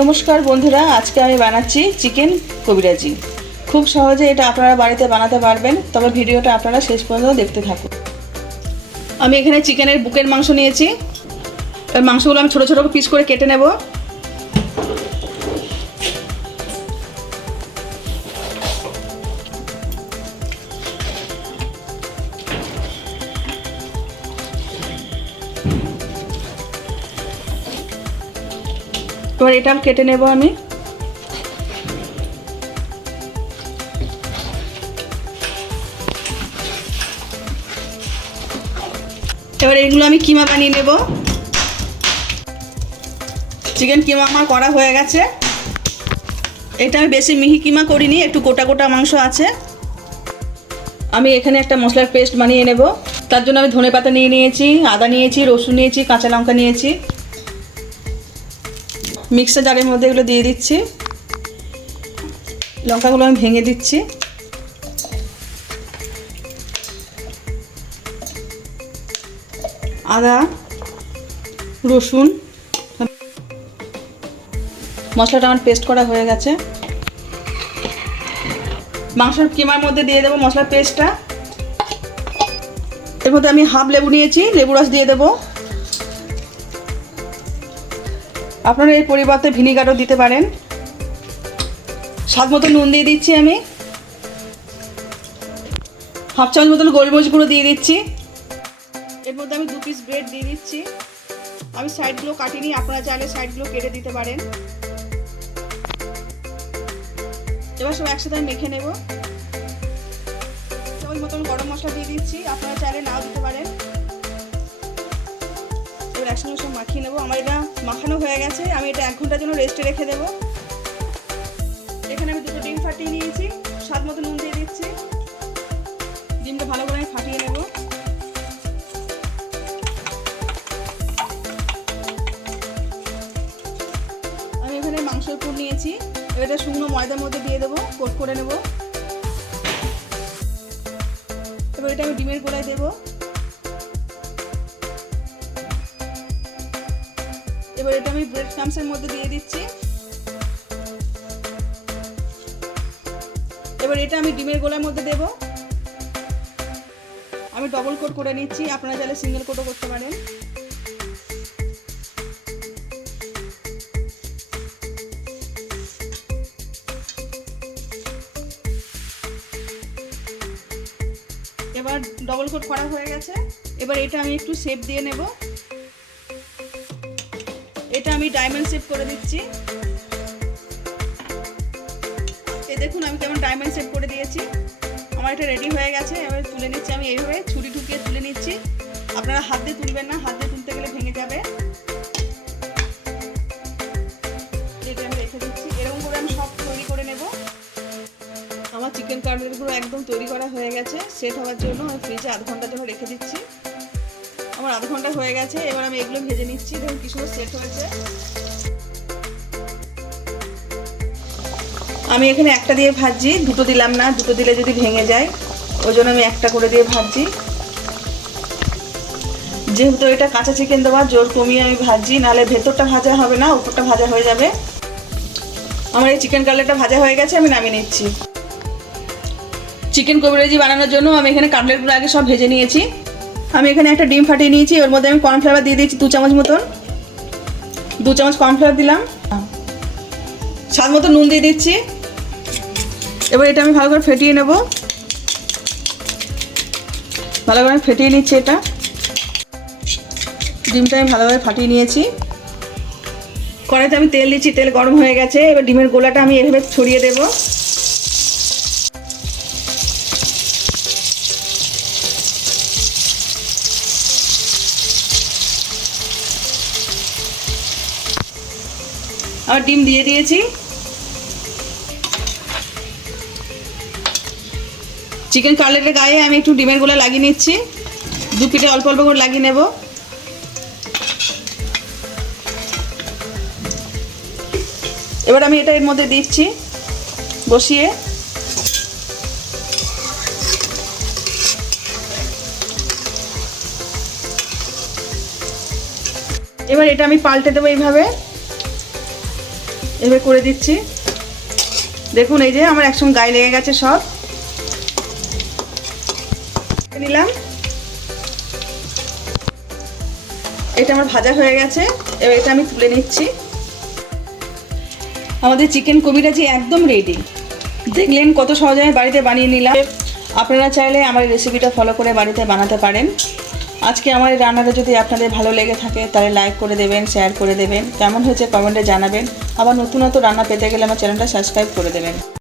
নমস্কার বন্ধুরা, আজকে আমি বানাচ্ছি চিকেন কবিরাজি। খুব সহজে এটা আপনারা বাড়িতে বানাতে পারবেন, তবে ভিডিওটা আপনারা শেষ পর্যন্ত দেখতে থাকুন। আমি এখানে চিকেনের বুকের মাংস নিয়েছি। এর মাংসগুলো আমি ছোটো ছোটো পিস করে কেটে নেব। এবার এটা কেটে নেব আমি। এবার এগুলো আমি কিমা বানিয়ে নেব। চিকেন কিমা আমার করা হয়ে গেছে। এটা আমি বেশি মিহি কিমা করিনি, একটু গোটা গোটা মাংস আছে। আমি এখানে একটা মশলার পেস্ট বানিয়ে নেব। তার জন্য আমি ধনেপাতা নিয়ে নিয়েছি, আদা নিয়েছি, রসুন নিয়েছি, কাঁচা লঙ্কা নিয়েছি। মিক্সার জারের মধ্যে এগুলো দিয়ে দিচ্ছি। লঙ্কাগুলো আমি ভেঙে দিচ্ছি। আদা রসুন মশলাটা আমার পেস্ট করা হয়ে গেছে। মাংসের কিমার মধ্যে দিয়ে দেবো মশলার পেস্টটা। এর মধ্যে আমি হাফ লেবু নিয়েছি, লেবু রস দিয়ে দেবো। আপনারা এর পরিবর্তে ভিনিগারও দিতে পারেন। স্বাদ মতো নুন দিয়ে দিচ্ছি আমি। হাফ চামচ মতন গোলমরিচ গুঁড়ো দিয়ে দিচ্ছি। এর মধ্যে আমি 2 পিস ব্রেড দিয়ে দিচ্ছি। আমি সাইডগুলো কাটিনি, আপনারা চাইলে সাইডগুলো কেটে দিতে পারেন। এবার সব একসাথে আমি মেখে নেব। ওই মতন গরম মশলা দিয়ে দিচ্ছি, আপনারা চাইলে নাও দিতে পারেন। এবার একসঙ্গে সব মাখিয়ে নেব। আমার এটা মাখানো হয়ে গেছে। আমি এটা 1 ঘন্টার জন্য রেস্টে রেখে দেবো। এখানে আমি 2টো ডিম ফাটিয়ে নিয়েছি। স্বাদ মতো নুন দিয়ে দিচ্ছি। ডিমটা ভালো করে আমি ফাটিয়ে নেব। আমি এখানে মাংসের পুর নিয়েছি। এবার এটা শুকনো ময়দার মধ্যে দিয়ে দেবো, কোট করে নেব। এবার এটা আমি ডিমের গোড়ায় দেবো। এবার এটা আমি ব্রেড ক্রাম্বসের মধ্যে দিয়ে দিচ্ছি। এবার এটা আমি ডিমের গোলার মধ্যে দেব। আমি ডবল কোট করে নিচ্ছি, আপনারা চাইলে সিঙ্গেল কোটও করতে পারেন। এবার ডবল কোট করা হয়ে গেছে। এবার এটা আমি একটু শেপ দিয়ে নেব। এটা আমি ডায়মন্ড শেপ করে দিচ্ছি। এই দেখুন আমি কেমন ডায়মন্ড শেপ করে দিয়েছি। আমার এটা রেডি হয়ে গেছে। এবার তুলে নিচ্ছি আমি এইভাবে ছুরি ঢুকিয়ে তুলে নিচ্ছি। আপনারা হাত দিয়ে তুলবেন না, হাত দিয়ে তুলতে গেলে ভেঙে যাবে। এটা আমি রেখে দিচ্ছি। এরকম করে আমি সব তৈরি করে নেব। আমার চিকেন কাটলেটগুলো একদম তৈরি করা হয়ে গেছে। সেট হওয়ার জন্য আমি ফ্রিজে 1/2 ঘন্টার জন্য রেখে দিচ্ছি। আমার 1/2 ঘন্টা হয়ে গেছে। এবার আমি এগুলো ভেজে নিচ্ছি। দেখুন কি সুন্দর সেট হয়েছে। আমি এখানে একটা দিয়ে ভাজছি, দুটো দিলাম না। দুটো দিলে যদি ভেঙে যায়, ওই জন্য আমি একটা করে দিয়ে ভাজছি। যেহেতু এটা কাঁচা চিকেন দেওয়া, জোর কমিয়ে আমি ভাজছি, নাহলে ভেতরটা ভাজা হবে না, উপরটা ভাজা হয়ে যাবে। আমার এই চিকেন কাটলেটটা ভাজা হয়ে গেছে, আমি নামিয়ে নিচ্ছি। চিকেন কবিরাজি বানানোর জন্য আমি এখানে কাটলেটগুলো আগে সব ভেজে নিয়েছি। আমি এখানে একটা ডিম ফাটিয়ে নিয়েছি। ওর মধ্যে আমি কর্নফ্লাওয়ার দিয়ে দিয়েছি 2 চামচ মতন। 2 চামচ কর্নফ্লাওয়ার দিলাম। স্বাদ মতো নুন দিয়ে দিচ্ছি। এবার এটা আমি ভালো করে ফেটিয়ে নেব। ভালো করে ফেটিয়ে নিচ্ছি। এটা ডিমটা আমি ভালোভাবে ফাটিয়ে নিয়েছি। কড়াইতে আমি তেল দিচ্ছি। তেল গরম হয়ে গেছে। এবার ডিমের গোলাটা আমি এভাবে ছড়িয়ে দেব। আর ডিম দিয়ে দিয়েছি। চিকেন কাটলেটের গায়ে আমি একটু ডিমের গোলা লাগিয়ে নিচ্ছি। 2 পিঠে অল্প অল্প করে লাগিয়ে নেব। এবার আমি এটা এর মধ্যে দিচ্ছি বসিয়ে। এবার এটা আমি পাল্টে দেবো এইভাবে। এবার করে দিচ্ছি। দেখুন এই যে আমার একসঙ্গে গায়ে লেগে গেছে সব। নিলাম, এটা আমার ভাজা হয়ে গেছে। এবার এটা আমি তুলে নিচ্ছি। আমাদের চিকেন কবিরাজি একদম রেডি। দেখলেন কত সহজে আমি বাড়িতে বানিয়ে নিলাম। আপনারা চাইলে আমার রেসিপিটা ফলো করে বাড়িতে বানাতে পারেন। আজকে আমার এই রান্নাটা যদি আপনাদের ভালো লেগে থাকে তাহলে লাইক করে দেবেন, শেয়ার করে দেবেন, কেমন হয়েছে কমেন্টে জানাবেন। আবার নতুন নতুন রান্না পেতে গেলে আমার চ্যানেলটা সাবস্ক্রাইব করে দেবেন।